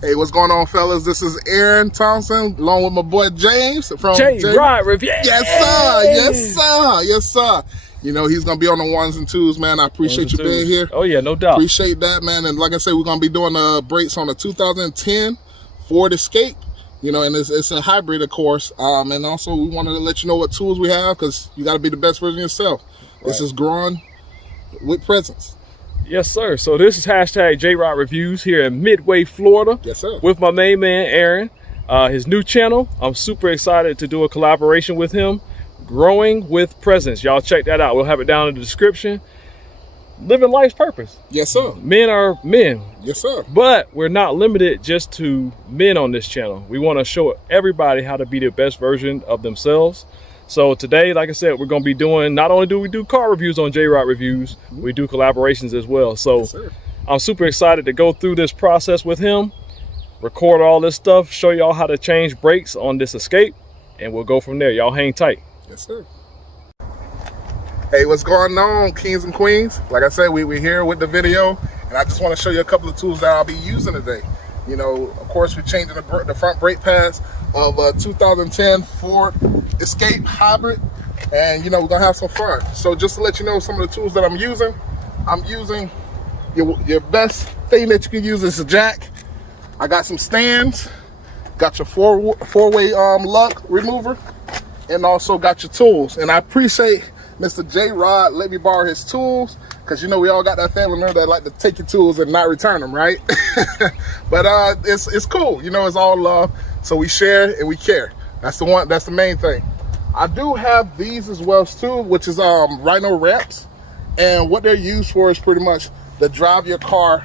Hey, what's going on, fellas? This is Aaron Thompson, along with my boy James from JRideReviews. Yes, sir. Yes, sir. Yes, sir. You know, he's going to be on the ones and twos, man. I appreciate you being here. Oh, yeah, no doubt. Appreciate that, man. And like I said, we're going to be doing brakes on a 2010 Ford Escape. You know, and it's a hybrid, of course. And also, we wanted to let you know what tools we have, because you got to be the best version yourself. Right. This is growing with presence. Yes, sir. So this is hashtag JRideReviews here in Midway, Florida. Yes, sir. With my main man, Aaron. His new channel, I'm super excited to do a collaboration with him. Growing with Presence. Y'all check that out. We'll have it down in the description. Living life's purpose. Yes, sir. Men are men. Yes, sir. But we're not limited just to men on this channel. We want to show everybody how to be the best version of themselves. So today, like I said, we're going to be doing, not only do we do car reviews on JRideReviews, we do collaborations as well. So yes, I'm super excited to go through this process with him, record all this stuff, show y'all how to change brakes on this Escape, and we'll go from there. Y'all hang tight. Yes, sir. Hey, what's going on, kings and queens? Like I said, we're here with the video, and I just want to show you a couple of tools that I'll be using today. You know, of course, we're changing the front brake pads of a 2010 Ford Escape Hybrid, and you know, we're gonna have some fun. So just to let you know some of the tools that I'm using your best thing that you can use is a jack. I got some stands, got your four-way lug remover, and also got your tools. And I appreciate Mr. J-Rod let me borrow his tools, because you know we all got that family member that like to take your tools and not return them, right? But it's cool, you know, it's all love. So we share and we care. That's the main thing. I do have these as well too, which is Rhino ramps, and what they're used for is pretty much to drive your car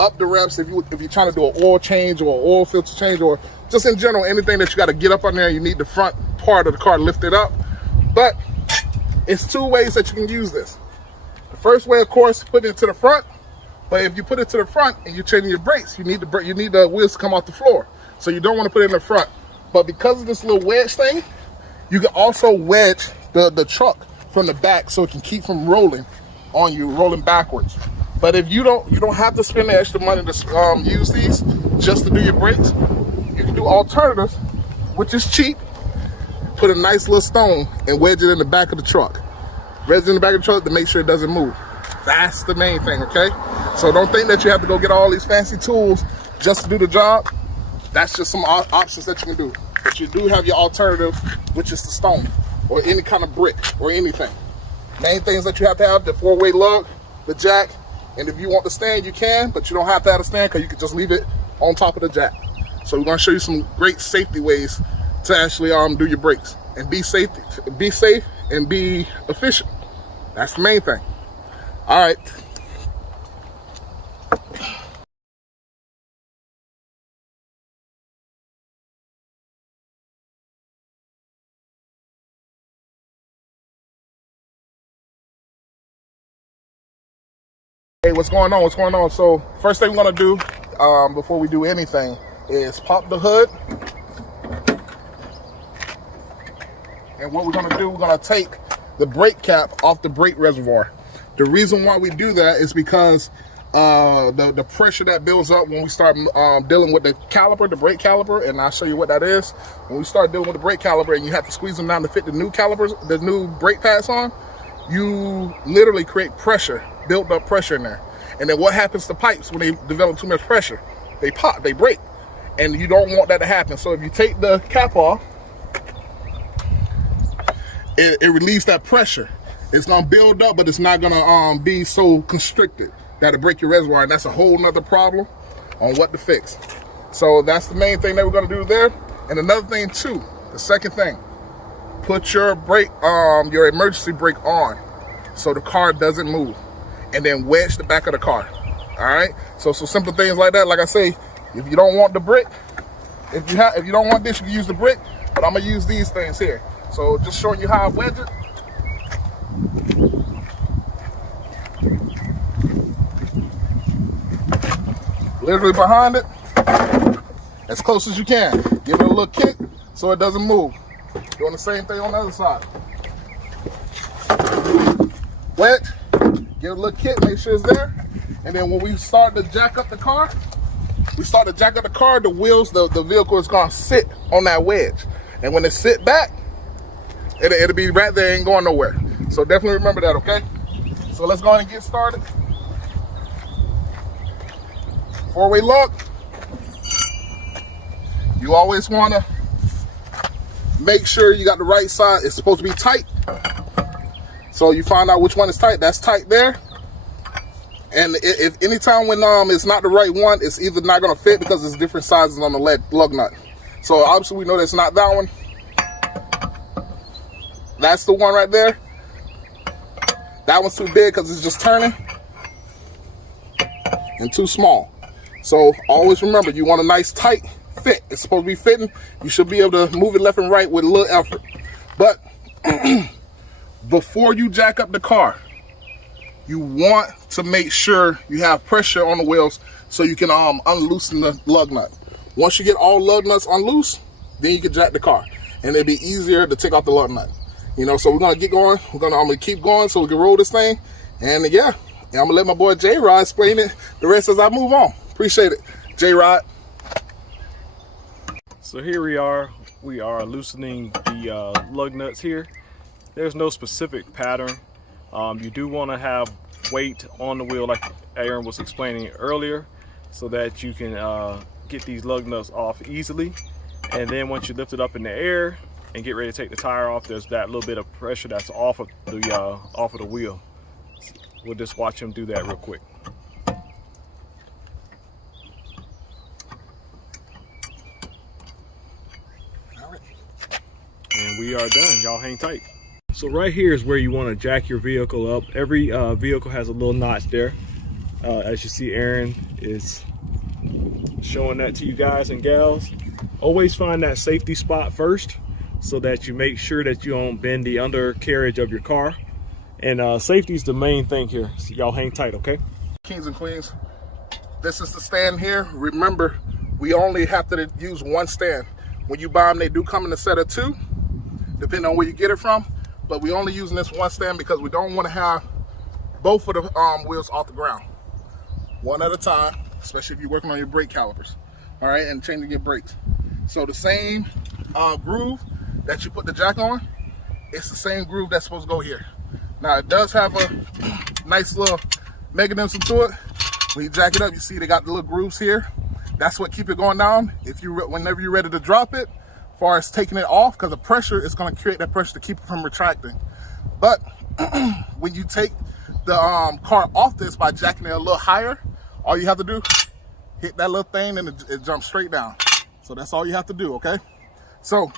up the ramps if you're trying to do an oil change or an oil filter change, or just in general anything that you got to get up on there. You need the front part of the car lifted up. But it's two ways that you can use this. The first way, of course, put it to the front. But if you put it to the front and you're changing your brakes, you need the wheels to come off the floor. So you don't want to put it in the front. But because of this little wedge thing, you can also wedge the truck from the back so it can keep from rolling on you, rolling backwards. But if you don't have to spend the extra money to use these just to do your brakes, you can do alternatives, which is cheap. Put a nice little stone and wedge it in the back of the truck. Wedge it in the back of the truck to make sure it doesn't move. That's the main thing, okay? So don't think that you have to go get all these fancy tools just to do the job. That's just some options that you can do. But you do have your alternative, which is the stone or any kind of brick or anything. Main things that you have to have: the four-way lug, the jack, and if you want the stand, you can, but you don't have to have a stand, because you can just leave it on top of the jack. So we're going to show you some great safety ways to actually do your brakes and be safe and be efficient. That's the main thing. All right. Hey, what's going on? What's going on? So first thing we're gonna do before we do anything is pop the hood. And what we're gonna do, we're gonna take the brake cap off the brake reservoir. The reason why we do that is because the pressure that builds up when we start dealing with the caliper, the brake caliper, and I'll show you what that is. When we start dealing with the brake caliper and you have to squeeze them down to fit the new calipers, the new brake pads on, you literally create pressure, built up pressure in there. And then what happens to pipes when they develop too much pressure? They pop, they break. And you don't want that to happen. So if you take the cap off, it relieves that pressure. It's gonna build up, but it's not gonna be so constricted that it break your reservoir, and that's a whole nother problem on what to fix. So that's the main thing that we're gonna do there. And another thing too, the second thing, put your brake, your emergency brake on so the car doesn't move, and then wedge the back of the car. All right. So simple things like that. Like I say, if you don't want the brick, if you don't want this, you can use the brick. But I'm gonna use these things here. So just showing you how I wedge it. Literally behind it, as close as you can. Give it a little kick so it doesn't move. Doing the same thing on the other side. Wedge, give it a little kick, make sure it's there. And then when we start to jack up the car, we start to jack up the car, the wheels, the vehicle is gonna sit on that wedge. And when it sit back, it'll be right there, ain't going nowhere. So definitely remember that, okay? So let's go ahead and get started. 4-way lock. You always wanna make sure you got the right side. It's supposed to be tight. So you find out which one is tight. That's tight there. And if anytime when it's not the right one, it's either not gonna fit because it's different sizes on the lug nut. So obviously we know that's not that one. That's the one right there. That one's too big because it's just turning. And too small. So always remember, you want a nice tight fit. It's supposed to be fitting. You should be able to move it left and right with a little effort. But before you jack up the car, you want to make sure you have pressure on the wheels so you can unloosen the lug nut. Once you get all lug nuts unloosed, then you can jack the car, and it'll be easier to take off the lug nut. You know, so we're gonna get going. I'm gonna keep going so we can roll this thing, and yeah, I'm gonna let my boy JRide explain it the rest as I move on. Appreciate it, JRide. So here we are loosening the lug nuts here. There's no specific pattern. You do want to have weight on the wheel like Aaron was explaining earlier so that you can get these lug nuts off easily. And then once you lift it up in the air and get ready to take the tire off, there's that little bit of pressure that's off of the wheel. We'll just watch him do that real quick. And we are done. Y'all hang tight. So right here is where you want to jack your vehicle up. Every vehicle has a little notch there. As you see, Aaron is showing that to you guys and gals. Always find that safety spot first so that you make sure that you don't bend the undercarriage of your car. And safety is the main thing here. So y'all hang tight, okay? Kings and queens, this is the stand here. Remember, we only have to use one stand. When you buy them, they do come in a set of 2, depending on where you get it from. But we only using this one stand because we don't want to have both of the wheels off the ground. One at a time, especially if you're working on your brake calipers, all right, and changing your brakes. So the same groove that you put the jack on, it's the same groove that's supposed to go here. Now it does have a nice little mechanism to it. When you jack it up, you see they got the little grooves here. That's what keep it going down. Whenever you're ready to drop it, as far as taking it off, because the pressure is going to create that pressure to keep it from retracting. But when you take the car off this by jacking it a little higher, all you have to do, hit that little thing and it jumps straight down. So that's all you have to do, okay? So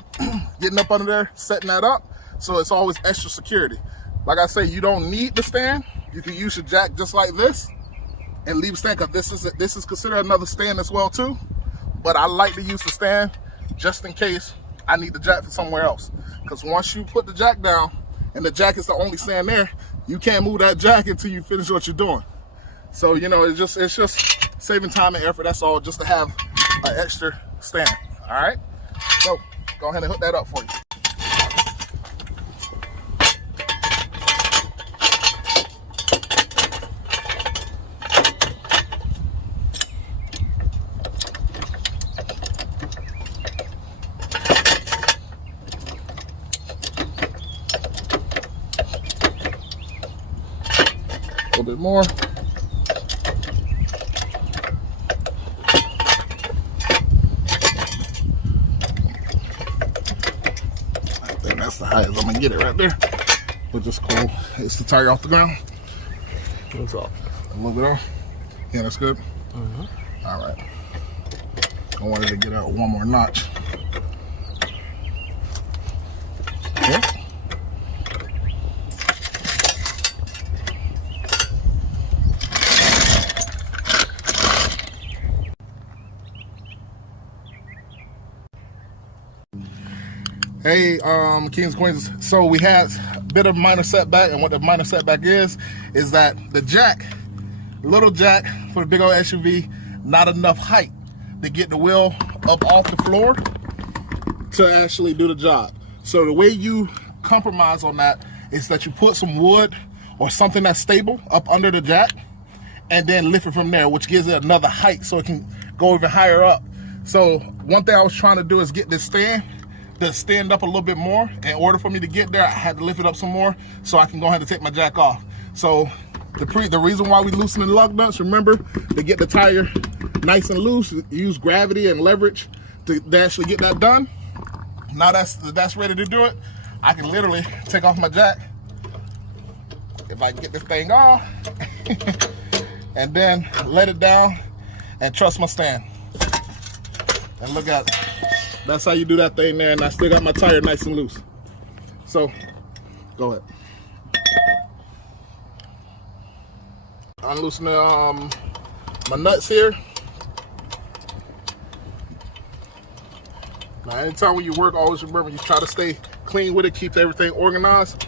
getting up under there, setting that up, so it's always extra security. Like I say, you don't need the stand. You can use your jack just like this and leave a stand, because this is considered another stand as well too. But I like to use the stand just in case I need the jack for somewhere else. Because once you put the jack down and the jack is the only stand there, you can't move that jack until you finish what you're doing. So, you know, it's just saving time and effort. That's all, just to have an extra stand. All right. So go ahead and hook that up for you. A little bit more. I think that's the highest I'm gonna get it right there. We'll just go, it's the tire off the ground. What's up? A little bit off. Yeah, that's good. All right. I wanted to get out one more notch. Okay. Hey, Kings and Queens. So we had a bit of a minor setback, and what the minor setback is that the jack, little jack for the big old SUV, not enough height to get the wheel up off the floor to actually do the job. So the way you compromise on that is that you put some wood or something that's stable up under the jack and then lift it from there, which gives it another height so it can go even higher up. So one thing I was trying to do is get this stand to stand up a little bit more. In order for me to get there, I had to lift it up some more so I can go ahead and take my jack off. So the reason why we loosen the lug nuts, remember, to get the tire nice and loose, use gravity and leverage to actually get that done. Now that's ready to do it, I can literally take off my jack, if I can get this thing off, and then let it down and trust my stand. And look at it. That's how you do that thing there, and I still got my tire nice and loose. So, go ahead. Unloosen my nuts here. Now, anytime when you work, always remember you try to stay clean with it, keep everything organized.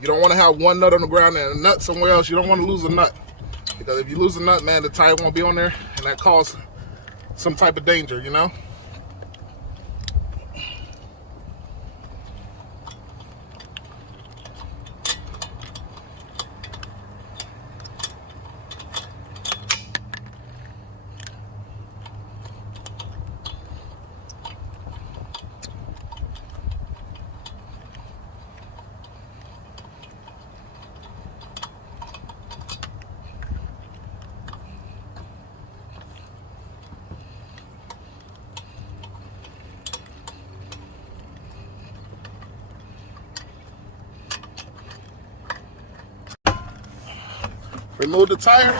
You don't want to have one nut on the ground and a nut somewhere else. You don't want to lose a nut, because if you lose a nut, man, the tire won't be on there, and that causes some type of danger, you know. Remove the tire,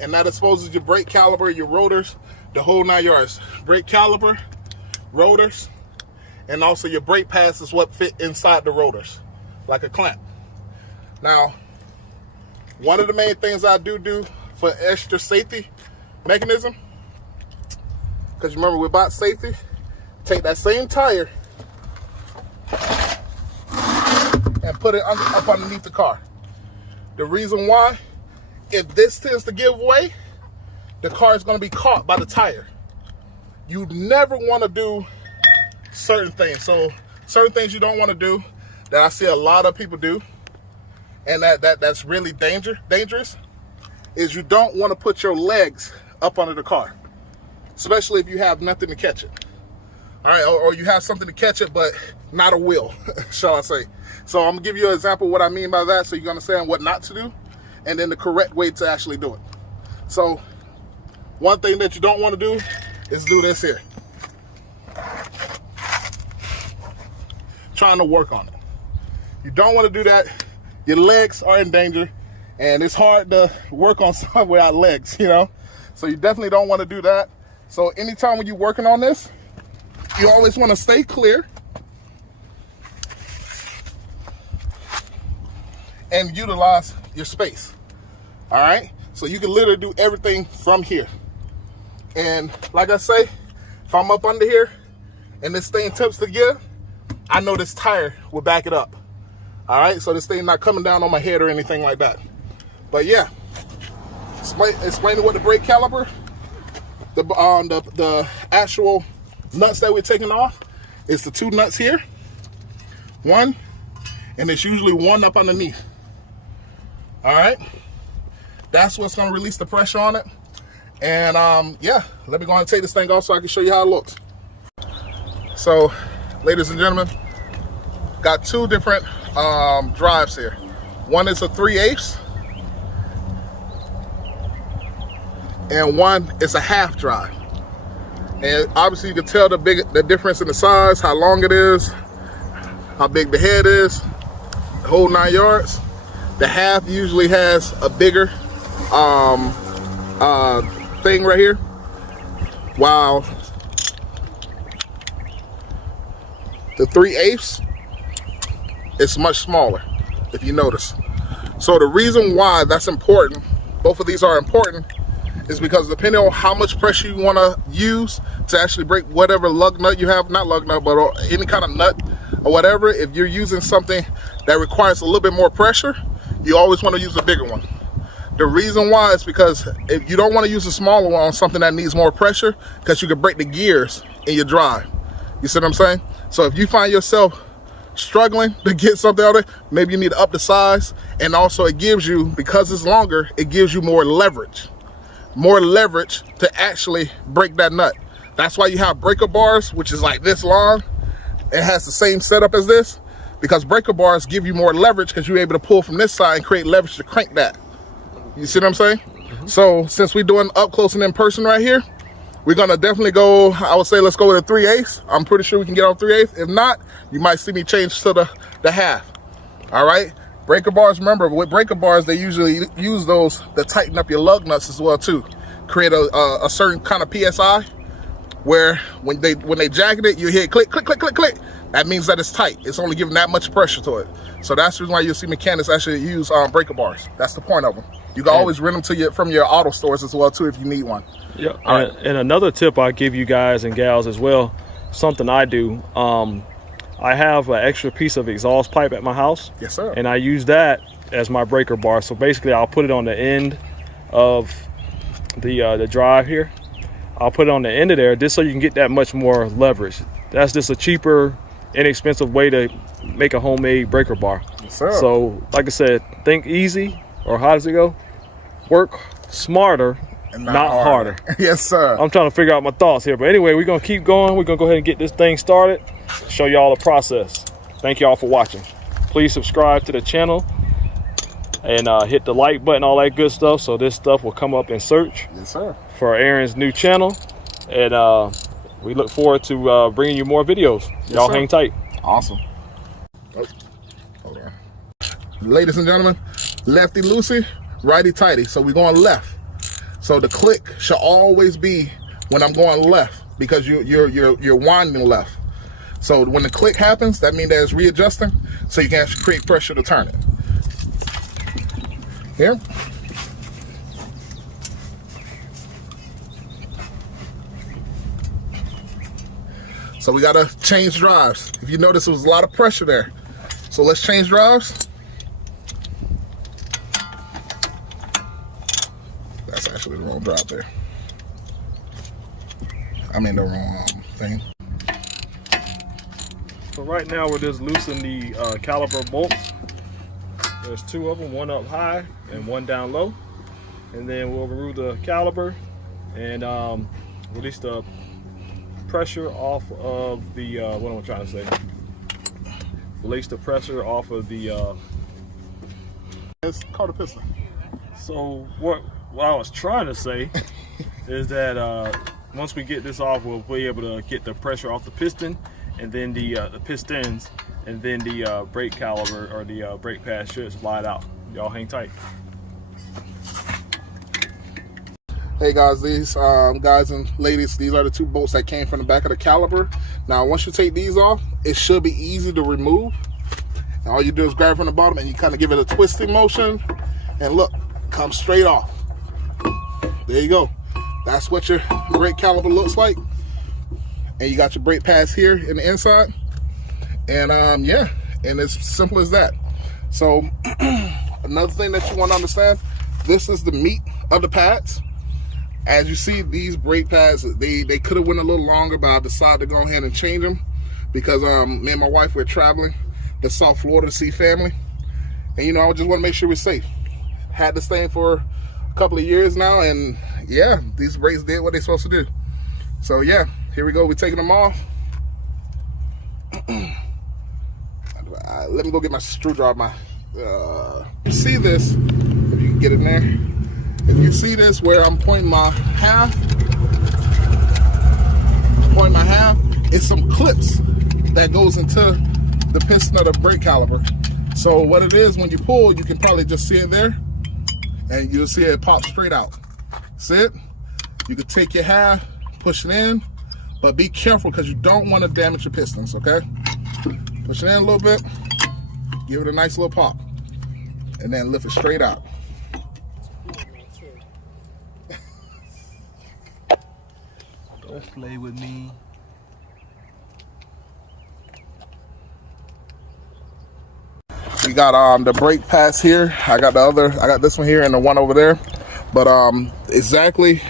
and that exposes your brake caliper, your rotors, the whole 9 yards. Brake caliper, rotors, and also your brake pads is what fit inside the rotors, like a clamp. Now, one of the main things I do for extra safety mechanism, because remember we're about safety, take that same tire and put it up underneath the car. The reason why, if this tends to give way, the car is going to be caught by the tire. You never want to do certain things. So certain things you don't want to do that I see a lot of people do, and that's really dangerous, is you don't want to put your legs up under the car, especially if you have nothing to catch it. All right, or you have something to catch it, but not a wheel, shall I say. So I'm gonna give you an example of what I mean by that, so you can understand what not to do, and then the correct way to actually do it. So one thing that you don't want to do is do this here. Trying to work on it. You don't want to do that. Your legs are in danger, and it's hard to work on something without legs, you know? So you definitely don't want to do that. So anytime when you're working on this, you always want to stay clear and utilize your space. All right, so you can literally do everything from here. And like I say, if I'm up under here and this thing tips to gear, I know this tire will back it up. All right, so this thing not coming down on my head or anything like that. But yeah, explaining what the brake caliper, the actual nuts that we're taking off is the 2 nuts here, one, and it's usually one up underneath. All right, that's what's going to release the pressure on it. And yeah, let me go ahead and take this thing off so I can show you how it looks. So, ladies and gentlemen, got 2 different drives here. One is a 3/8, and one is a half drive. And obviously you can tell the difference in the size, how long it is, how big the head is, the whole 9 yards. The half usually has a bigger thing right here, while the 3/8 is much smaller, if you notice. So the reason why that's important, both of these are important, is because depending on how much pressure you want to use to actually break whatever lug nut you have, not lug nut, but any kind of nut or whatever, if you're using something that requires a little bit more pressure, you always want to use a bigger one. The reason why is because if you don't want to use a smaller one on something that needs more pressure, because you can break the gears in your drive. You see what I'm saying? So if you find yourself struggling to get something out of it, maybe you need to up the size, and also it gives you, because it's longer, it gives you more leverage. more leverage to actually break that nut. That's why you have breaker bars, which is like this long. It has the same setup as this, because breaker bars give you more leverage because you're able to pull from this side and create leverage to crank that. You see what I'm saying? So since we're doing up close and in person right here, we're gonna definitely go, I would say let's go with a 3/8. I'm pretty sure we can get on 3/8. If not, you might see me change to the half. All right? Breaker bars, remember, with breaker bars, they usually use those to tighten up your lug nuts as well too. Create a certain kind of PSI where when they jacket it, you hear click, click, click, click, click. That means that it's tight. It's only giving that much pressure to it. So that's the reason why you'll see mechanics actually use breaker bars. That's the point of them. You can always rent them to you from your auto stores as well too if you need one. Yeah. And another tip I give you guys and gals as well, something I do. I have an extra piece of exhaust pipe at my house. Yes, sir. And I use that as my breaker bar. So basically, I'll put it on the end of the drive here. I'll put it on the end of there just so you can get that much more leverage. That's just a cheaper, inexpensive way to make a homemade breaker bar. Yes, sir. So, like I said, think easy, or how does it go? Work smarter, and not harder. Yes, sir. I'm trying to figure out my thoughts here. But anyway, we're going to keep going. We're going to go ahead and get this thing started, show y'all the process. Thank y'all for watching. Please subscribe to the channel and hit the like button, all that good stuff, so this stuff will come up in search. Yes, sir. For Aaron's new channel. And we look forward to bringing you more videos. Y'all hang tight. Awesome. Oh, hold on. Ladies and gentlemen, lefty loosey, righty tighty. So we're going left. So the click should always be when I'm going left, because you're winding left. So when the click happens, that means that it's readjusting, so you can actually create pressure to turn it. Here. So we gotta change drives. If you notice, there was a lot of pressure there. So let's change drives. That's actually the wrong drive there. I mean the wrong thing. So right now we're just loosening the caliper bolts. There's two of them, one up high and one down low. And then we'll remove the caliper and release the pressure off of the what am I trying to say? Release the pressure off of the It's called a piston. So what I was trying to say is that once we get this off, we'll be able to get the pressure off the piston, and then the pistons, and then the brake caliper or the brake pad should slide out. Y'all hang tight. Hey guys, these guys and ladies, these are the two bolts that came from the back of the caliper. Now once you take these off, it should be easy to remove. And all you do is grab it from the bottom and you kind of give it a twisting motion, and look, comes straight off. There you go. That's what your brake caliper looks like. And you got your brake pads here in the inside. And yeah, and it's simple as that. So another thing that you want to understand, this is the meat of the pads. As you see, these brake pads, they could have went a little longer, but I decided to go ahead and change them because me and my wife, we're traveling to South Florida to see family. And you know, I just want to make sure we're safe. Had this thing for a couple of years now, and yeah, these brakes did what they're supposed to do. So yeah, here we go. We're taking them off. Let me go get my screwdriver. You see this, if you can get in there. If you see this where I'm pointing my half, it's some clips that goes into the piston of the brake caliper. So what it is, when you pull, you can probably just see it there, and you'll see it pop straight out. See it? You can take your half, push it in, but be careful because you don't want to damage your pistons, okay? Push it in a little bit, give it a nice little pop, and then lift it straight out. Don't play with me. We got the brake pads here. I got this one here and the one over there. But exactly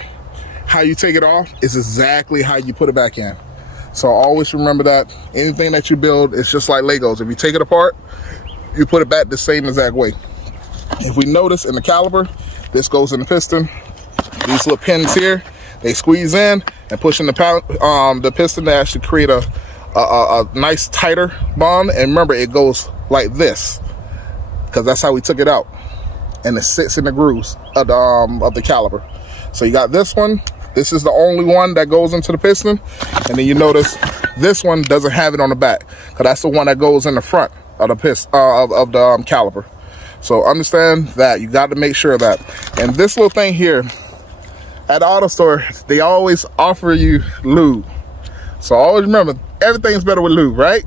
how you take it off is exactly how you put it back in. So always remember that anything that you build, it's just like Legos. If you take it apart, you put it back the same exact way. If we notice in the caliper, this goes in the piston, These little pins here, they squeeze in and push in the piston to actually create a nice tighter bond. And remember, it goes like this because that's how we took it out, and it sits in the grooves of the caliper. So you got this one. This is the only one that goes into the piston, and then you notice this one doesn't have it on the back because that's the one that goes in the front of the caliper. So understand that you got to make sure of that. And this little thing here at the auto store, they always offer you lube. So always remember, everything's better with lube, right?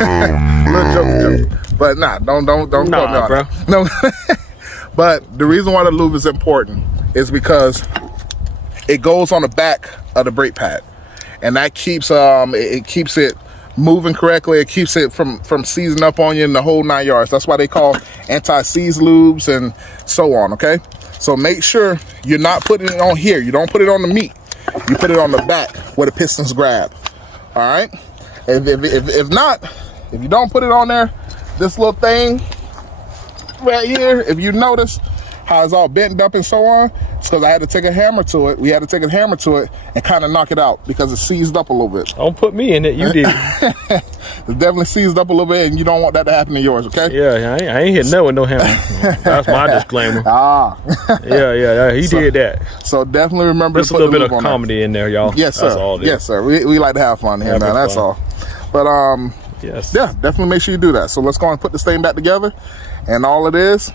Little joke. But nah, don't quote me on bro. that. No. But the reason why the lube is important is because it goes on the back of the brake pad, and that keeps it keeps it moving correctly. It keeps it from seizing up on you in the whole 9 yards. That's why they call anti-seize lubes and so on. Okay, so make sure you're not putting it on here. You don't put it on the meat. You put it on the back where the pistons grab. All right. If not, if you don't put it on there, this little thing right here, if you notice how it's all bent up and so on, it's because I had to take a hammer to it. We had to take a hammer to it and kind of knock it out because it seized up a little bit. Don't put me in it, you did. It's definitely seized up a little bit, and you don't want that to happen to yours, okay? Yeah, I ain't hitting that with no hammer. That's my disclaimer. Yeah, he did that. So definitely remember There's to a put little the bit of lube on comedy in there, y'all. Yes, sir. That's all it is. Yes, sir. We like to have fun here, man. That's all. But yes. yeah, definitely make sure you do that. So let's go and put this thing back together, and all it is,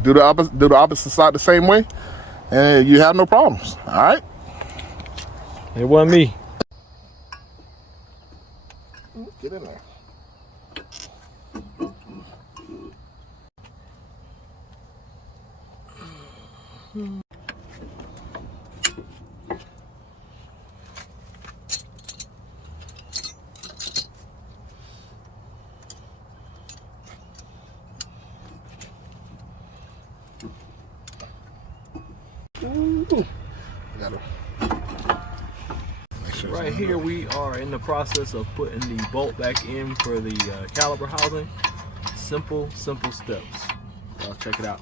do the opposite side the same way, and you have no problems. All right. It wasn't me. Get in there. Right here we are in the process of putting the bolt back in for the caliper housing. Simple steps. Y'all check it out.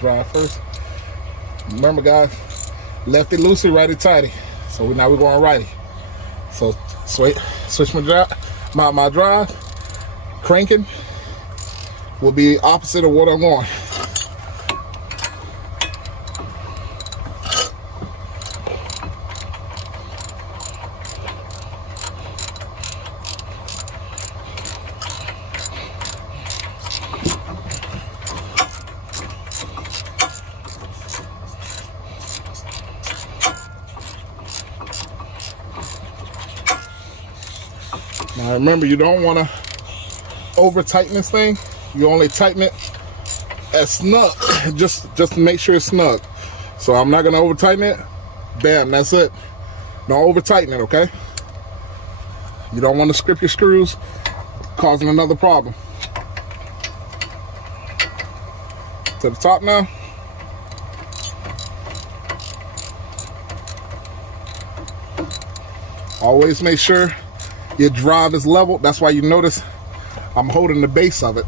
Drive first. Remember, guys, lefty loosey, righty tighty. So now we're going righty. So switch my drive. Cranking will be opposite of what I'm going. Now remember, you don't want to over tighten this thing. You only tighten it as snug, just to make sure it's snug. So I'm not gonna over tighten it. Bam, that's it. Don't over tighten it, okay? You don't want to strip your screws, causing another problem. To the top now. Always make sure your drive is level. That's why you notice I'm holding the base of it.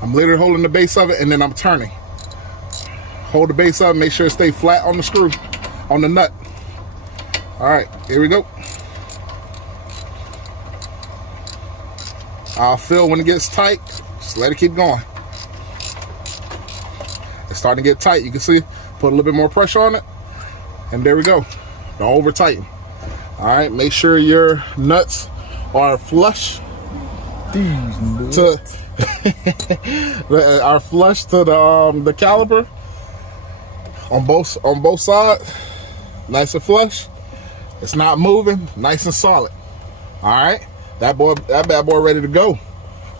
I'm literally holding the base of it, and then I'm turning. Hold the base up, make sure it stays flat on the screw, on the nut. All right, here we go. I'll feel when it gets tight, just let it keep going. It's starting to get tight. You can see, put a little bit more pressure on it, and there we go. Don't over tighten. All right, make sure your nuts are flush to are flush to the caliper on both sides, nice and flush. It's not moving, nice and solid. All right, that bad boy ready to go.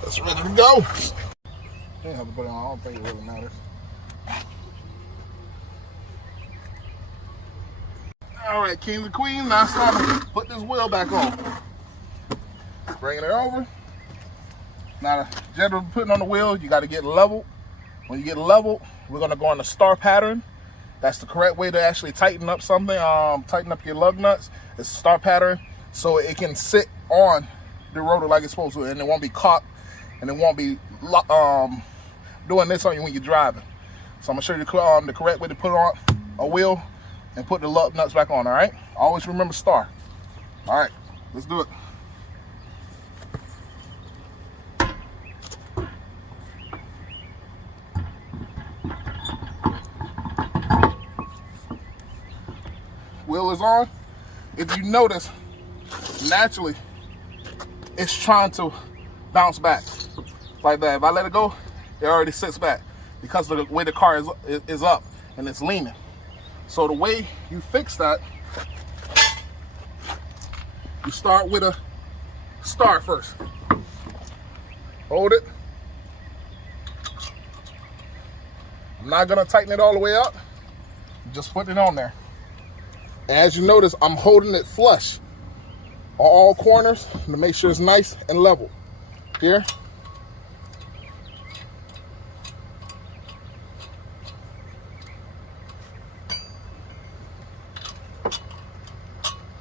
It's ready to go. You don't have to put it on. I don't think it really matters. All right, kings and queens, now it's time to put this wheel back on. Bringing it over. Now, generally putting on the wheel, you got to get level. When you get level, we're going to go on the star pattern. That's the correct way to actually tighten up something, tighten up your lug nuts. It's a star pattern, so it can sit on the rotor like it's supposed to, and it won't be caught, and it won't be doing this on you when you're driving. So I'm gonna show you the correct way to put on a wheel and put the lug nuts back on, all right? Always remember star. All right, let's do it. Wheel is on. If you notice, naturally, it's trying to bounce back like that. If I let it go, it already sits back because of the way the car is up and it's leaning. So the way you fix that, you start with a star first. Hold it. I'm not gonna tighten it all the way up. Just put it on there. As you notice, I'm holding it flush on all corners to make sure it's nice and level. Here.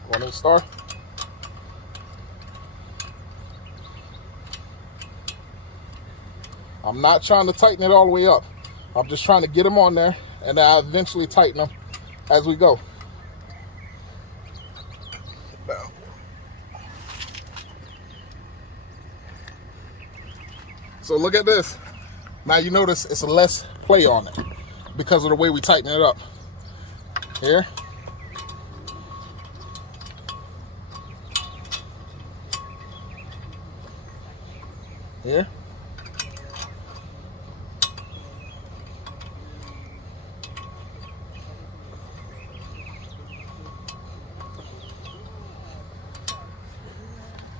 Going to the star. I'm not trying to tighten it all the way up. I'm just trying to get them on there, and then I eventually tighten them as we go. So look at this. Now you notice it's a less play on it because of the way we tighten it up. Here. Here.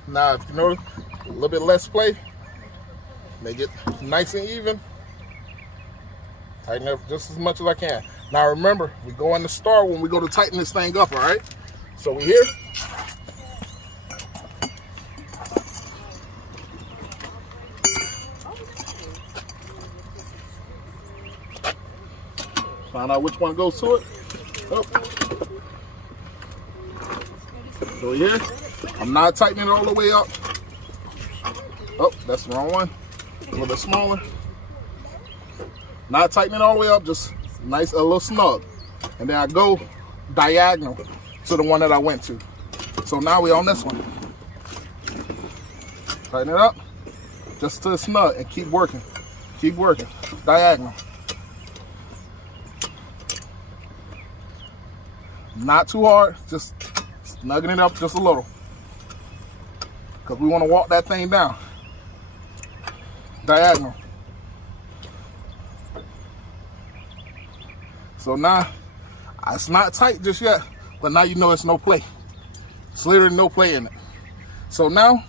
Now, if you notice, a little bit less play, make it nice and even. Tighten up just as much as I can. Now remember, we go on the star when we go to tighten this thing up, all right? So we here. Find out which one goes to it. Oh. So here, I'm not tightening it all the way up. Oh, that's the wrong one. A little bit smaller. Not tightening it all the way up, just nice, a little snug. And then I go diagonal to the one that I went to. So now we're on this one. Tighten it up, just to the snug, and keep working. Keep working, diagonal. Not too hard, just snugging it up just a little. Because we want to walk that thing down. Diagonal. So now, it's not tight just yet, but now you know it's no play. It's literally no play in it. So now,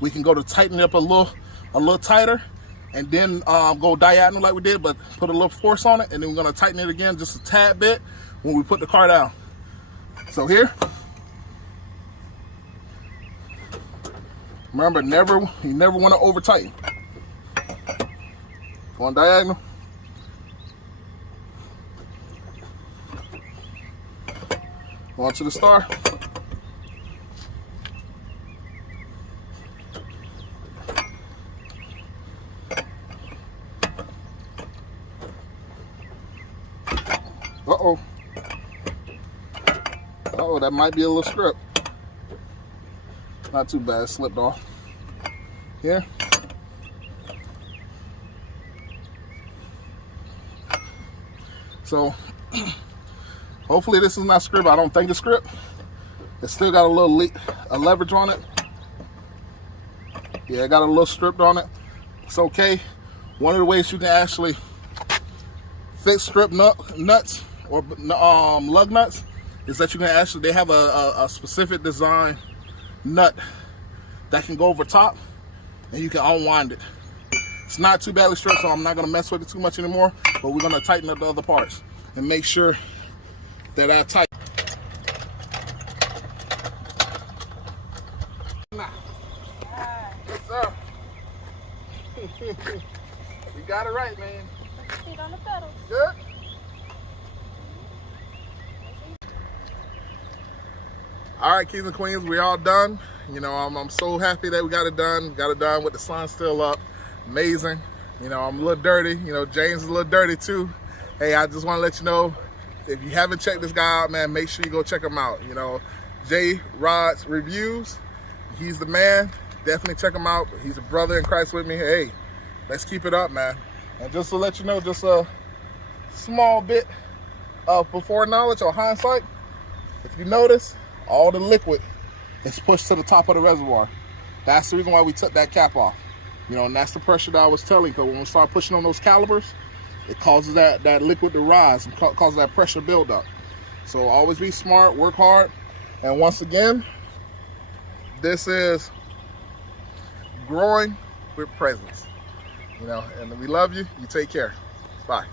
we can go to tighten it up a little tighter, and then go diagonal like we did, but put a little force on it, and then we're gonna tighten it again just a tad bit when we put the car down. So here, remember, you never want to over tighten. Going diagonal. Going to the star. Uh-oh. Uh-oh, that might be a little strip. Not too bad, it slipped off. Here. So, hopefully this is not script. I don't think it's script. It's still got a little leverage on it. Yeah, it got a little stripped on it. It's okay. One of the ways you can actually fix strip nuts or lug nuts is that you can actually, they have a specific design nut that can go over top and you can unwind it. It's not too badly stripped, so I'm not going to mess with it too much anymore, but we're going to tighten up the other parts and make sure that I tighten. Yes, sir. You got it right, man. Put your feet on the pedal. Good. All right, kings and queens, we're all done. You know, I'm so happy that we got it done. Got it done with the sun still up. Amazing. You know, I'm a little dirty. You know, James is a little dirty too. Hey, I just want to let you know, if you haven't checked this guy out, man, make sure you go check him out. You know, JRideReviews, he's the man. Definitely check him out. He's a brother in Christ with me. Hey, let's keep it up, man. And just to let you know, just a small bit of before knowledge or hindsight, if you notice, all the liquid is pushed to the top of the reservoir. That's the reason why we took that cap off. You know, and that's the pressure that I was telling you, because when we start pushing on those calipers, it causes that liquid to rise and causes that pressure buildup. So always be smart, work hard. And once again, this is growing with presence. You know, and we love you. You take care. Bye.